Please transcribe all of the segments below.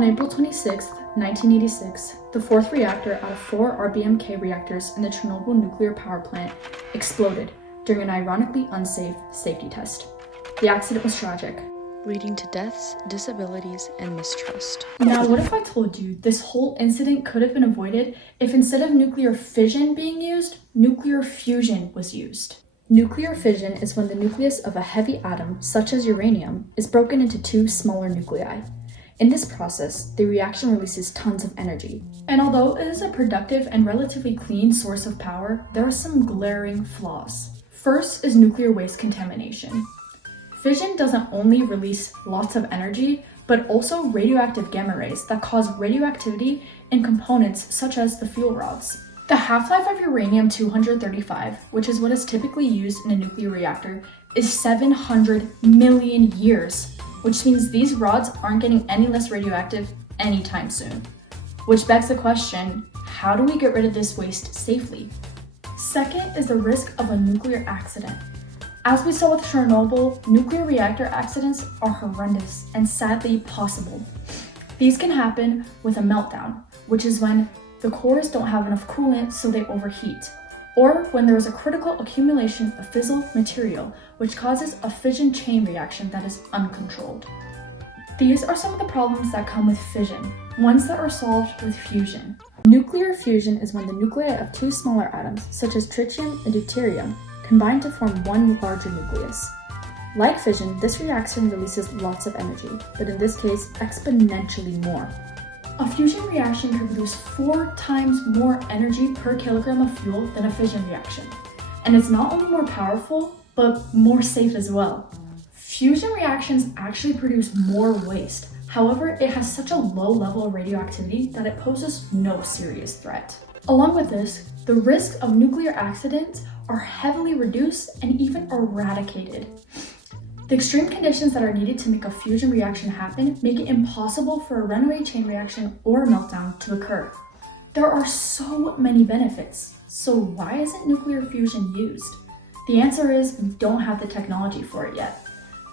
On April 26, 1986, the fourth reactor out of 4 RBMK reactors in the Chernobyl nuclear power plant exploded during an ironically unsafe safety test. The accident was tragic, leading to deaths, disabilities, and mistrust. Now, what if I told you this whole incident could have been avoided if instead of nuclear fission being used, nuclear fusion was used? Nuclear fission is when the nucleus of a heavy atom, such as uranium, is broken into 2 smaller nuclei. In this process, the reaction releases tons of energy. And although it is a productive and relatively clean source of power, there are some glaring flaws. First is nuclear waste contamination. Fission doesn't only release lots of energy, but also radioactive gamma rays that cause radioactivity in components such as the fuel rods. The half-life of uranium-235, which is what is typically used in a nuclear reactor, is 700 million years, which means these rods aren't getting any less radioactive anytime soon. Which begs the question, how do we get rid of this waste safely? Second is the risk of a nuclear accident. As we saw with Chernobyl, nuclear reactor accidents are horrendous and sadly possible. These can happen with a meltdown, which is when the cores don't have enough coolant so they overheat, or when there is a critical accumulation of fissile material, which causes a fission chain reaction that is uncontrolled. These are some of the problems that come with fission, ones that are solved with fusion. Nuclear fusion is when the nuclei of 2 smaller atoms, such as tritium and deuterium, combine to form 1 larger nucleus. Like fission, this reaction releases lots of energy, but in this case, exponentially more. A fusion reaction can produce 4 times more energy per kilogram of fuel than a fission reaction. And it's not only more powerful, but more safe as well. Fusion reactions actually produce more waste. However, it has such a low level of radioactivity that it poses no serious threat. Along with this, the risks of nuclear accidents are heavily reduced and even eradicated. The extreme conditions that are needed to make a fusion reaction happen make it impossible for a runaway chain reaction or meltdown to occur. There are so many benefits, so why isn't nuclear fusion used? The answer is we don't have the technology for it yet.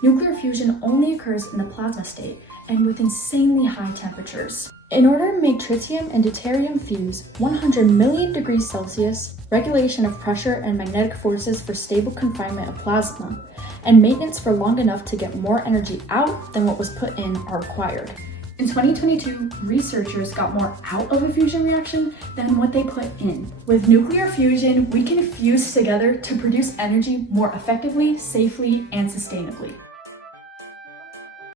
Nuclear fusion only occurs in the plasma state and with insanely high temperatures. In order to make tritium and deuterium fuse 100 million degrees Celsius, regulation of pressure and magnetic forces for stable confinement of plasma, and maintenance for long enough to get more energy out than what was put in are required. In 2022, researchers got more out of a fusion reaction than what they put in. With nuclear fusion, we can fuse together to produce energy more effectively, safely, and sustainably.